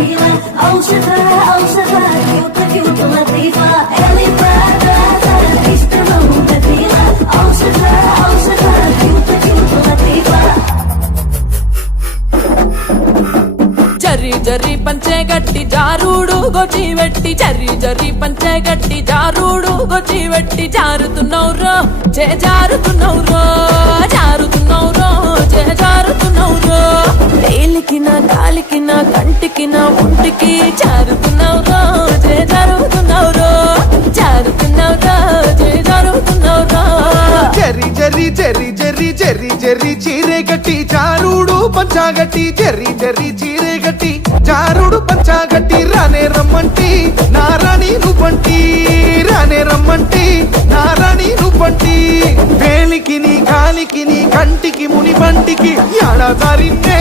جميلة أوصفها أوصفها كيوت كيوت لطيفة اللي فاتها تشتغل مثيلة أوصفها أوصفها كيوت كيوت لطيفة జర్రి జర్రి పంచే గట్టి జారుడు గొచ్చి వెట్టి జర్రి జర్రి పంచే గట్టి జారుడు గొచ్చి వెట్టి జారుతున్నౌరో జారుతున్నౌరో జారుతున్నౌరో జారుతున్నౌరో వేలికిన కాలికిన కంటికిన ఒంటికి జారుతున్నౌరో జారుతున్నౌరో జారుతున్నౌరో జారుతున్నౌరో జర్రి జర్రి జర్రి జర్రి జర్రి జర్రి చీరే గట్టి జారుడు పంచాగట్టి జర్రి జర్రి చీరే గట్టి జారుడు పంచాగట్టి రానే రమ్మంటి నారాణి నువ్వంటి రానే రమ్మంటి నారాణి నువ్వంటి వేలికి నీ కాలికి నీ కంటికి ముని బంటికి యాడ జారిందే